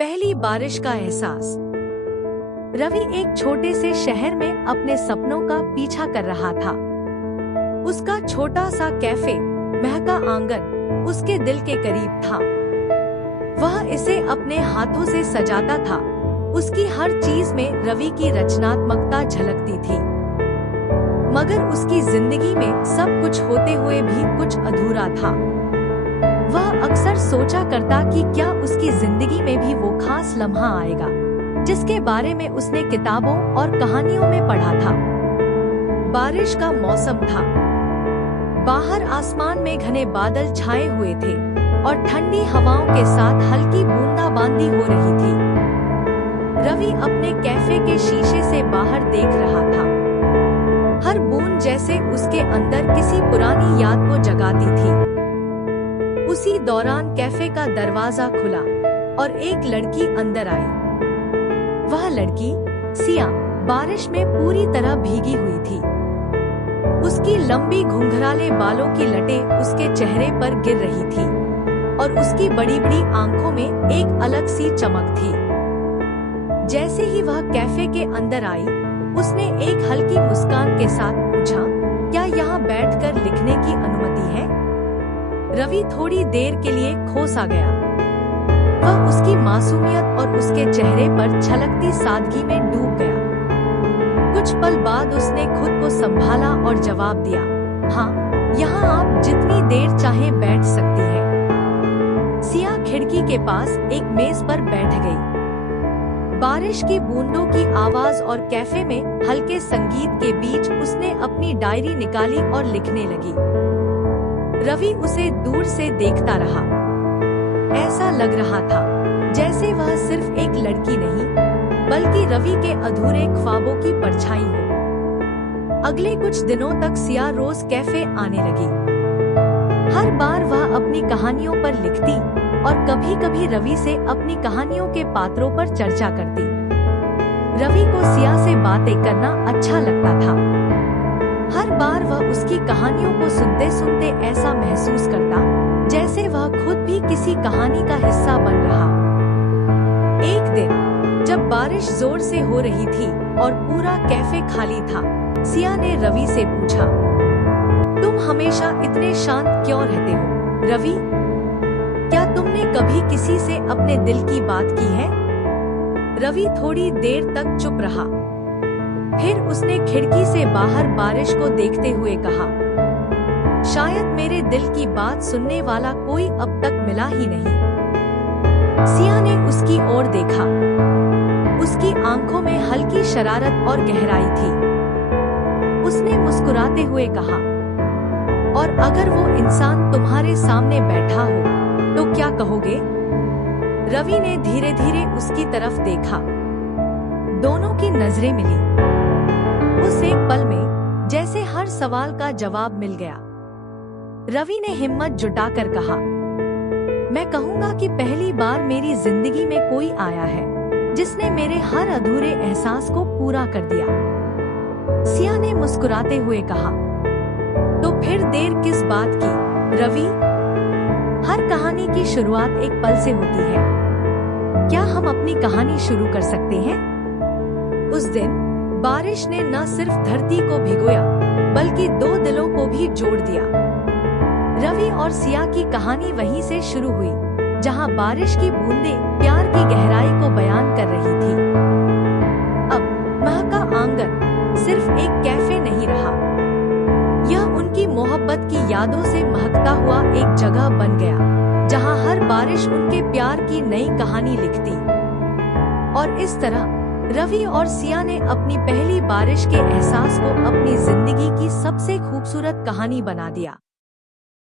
पहली बारिश का एहसास। रवि एक छोटे से शहर में अपने सपनों का पीछा कर रहा था। उसका छोटा सा कैफे, महका आंगन उसके दिल के करीब था। वह इसे अपने हाथों से सजाता था। उसकी हर चीज में रवि की रचनात्मकता झलकती थी। मगर उसकी जिंदगी में सब कुछ होते हुए भी कुछ अधूरा था। वह अक्सर सोचा करता कि क्या उसकी जिंदगी में भी वो खास लम्हा आएगा जिसके बारे में उसने किताबों और कहानियों में पढ़ा था। बारिश का मौसम था। बाहर आसमान में घने बादल छाए हुए थे और ठंडी हवाओं के साथ हल्की बूंदाबांदी हो रही थी। रवि अपने कैफे के शीशे से बाहर देख रहा था। हर बूंद जैसे उसके अंदर किसी पुरानी याद को जगाती थी। उसी दौरान कैफे का दरवाजा खुला और एक लड़की अंदर आई। वह लड़की सिया बारिश में पूरी तरह भीगी हुई थी। उसकी लंबी घुंघराले बालों की लटें उसके चेहरे पर गिर रही थी और उसकी बड़ी-बड़ी आंखों में एक अलग सी चमक थी। जैसे ही वह कैफे के अंदर आई, उसने एक हल्की मुस्कान के साथ पूछा, क्या यहाँ बैठकर लिखने की अनुमति है? रवि थोड़ी देर के लिए खो सा गया। वह उसकी मासूमियत और उसके चेहरे पर छलकती सादगी में डूब गया। कुछ पल बाद उसने खुद को संभाला और जवाब दिया, हाँ, यहाँ आप जितनी देर चाहे बैठ सकती हैं। सिया खिड़की के पास एक मेज पर बैठ गई। बारिश की बूंदों की आवाज और कैफे में हल्के संगीत के बीच उसने अपनी डायरी निकाली और लिखने लगी। रवि उसे दूर से देखता रहा। ऐसा लग रहा था जैसे वह सिर्फ एक लड़की नहीं, बल्कि रवि के अधूरे ख्वाबों की परछाई हो। अगले कुछ दिनों तक सिया रोज कैफे आने लगी। हर बार वह अपनी कहानियों पर लिखती और कभी-कभी रवि से अपनी कहानियों के पात्रों पर चर्चा करती। रवि को सिया से बातें करना अच्छा लगता था। हर बार वह उसकी कहानियों को सुनते सुनते ऐसा महसूस करता जैसे वह खुद भी किसी कहानी का हिस्सा बन रहा। एक दिन जब बारिश जोर से हो रही थी और पूरा कैफे खाली था, सिया ने रवि से पूछा, तुम हमेशा इतने शांत क्यों रहते हो, रवि? क्या तुमने कभी किसी से अपने दिल की बात की है? रवि थोड़ी देर तक चुप रहा। फिर उसने खिड़की से बाहर बारिश को देखते हुए कहा, शायद मेरे दिल की बात सुनने वाला कोई अब तक मिला ही नहीं। सिया ने उसकी ओर देखा। उसकी आंखों में हल्की शरारत और गहराई थी। उसने मुस्कुराते हुए कहा, और अगर वो इंसान तुम्हारे सामने बैठा हो तो क्या कहोगे? रवि ने धीरे धीरे उसकी तरफ देखा। दोनों की नजरें मिली। उस एक पल में जैसे हर सवाल का जवाब मिल गया। रवि ने हिम्मत जुटाकर कहा, मैं कहूँगा कि पहली बार मेरी जिंदगी में कोई आया है जिसने मेरे हर अधूरे एहसास को पूरा कर दिया। सिया ने मुस्कुराते हुए कहा, तो फिर देर किस बात की, रवि? हर कहानी की शुरुआत एक पल से होती है। क्या हम अपनी कहानी शुरू कर सकते हैं? उस दिन बारिश ने न सिर्फ धरती को भिगोया, बल्कि दो दिलों को भी जोड़ दिया। रवि और सिया की कहानी वहीं से शुरू हुई, जहां बारिश की बूंदें प्यार की गहराई को बयान कर रही थी। अब महका आंगन सिर्फ एक कैफे नहीं रहा। यह उनकी मोहब्बत की यादों से महकता हुआ एक जगह बन गया, जहां हर बारिश उनके प्यार की नई कहानी लिखती। और इस तरह रवि और सिया ने अपनी पहली बारिश के एहसास को अपनी जिंदगी की सबसे खूबसूरत कहानी बना दिया।